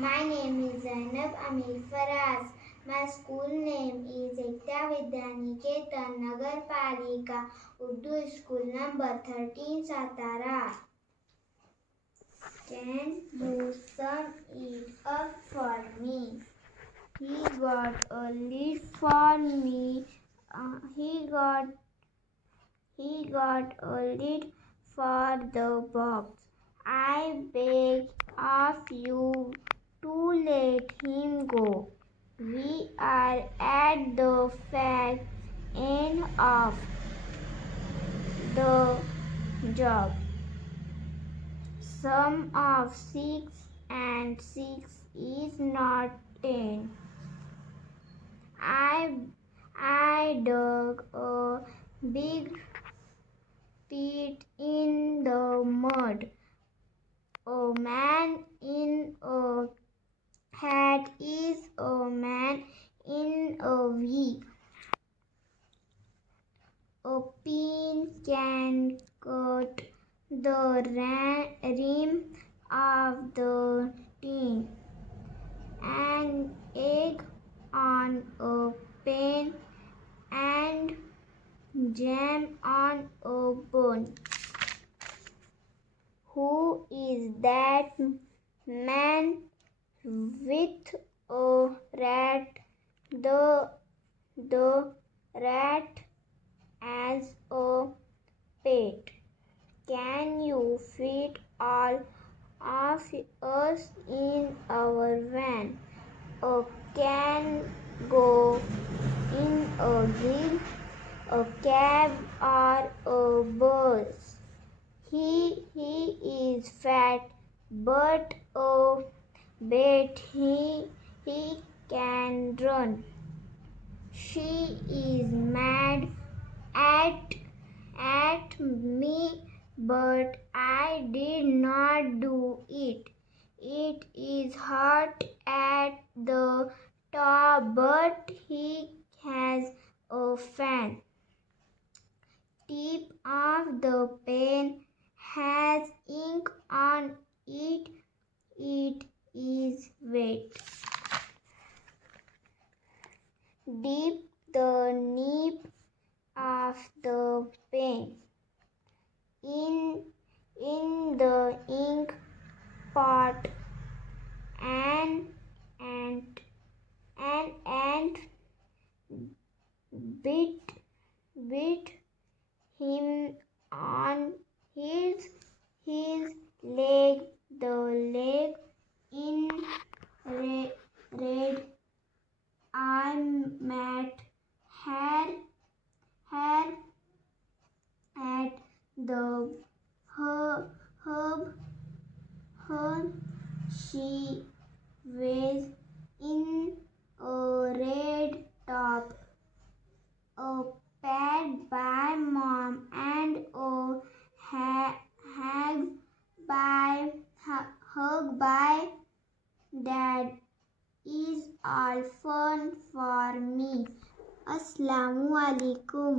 My name is Zainab Amir Faras. My school name is Ekta Vidyaniketan Nagar Palika Urdu School number 13 Satara. Can you sum it up for me? He got a lid for me. He got a lid for the box. I beg of you to let him go. We are at the fag end of the job. Sum of 6 and 6 is not 10. I dug a big pit in the mud. A man in a hat is a man in a wig. A pin can cut the rim of the tin. An egg on a pen and jam on a bun. Who is that man with a rat? The rat as a pet. Can you fit all of us in our van? A can go in a gig, a cab or a bus. He is fat, but bet he can run. She is mad at me, but I did not do it. It is hot at the top, but he has a fan. Tip of the pen has ink on it. It is wet. Dip the nib of the pen in the ink pot and beat him on his leg, the leg in red. I'm at her at the hub. She wears in a red top, a pad by mom and a hug by dad is all fun for me. Assalamu alaikum.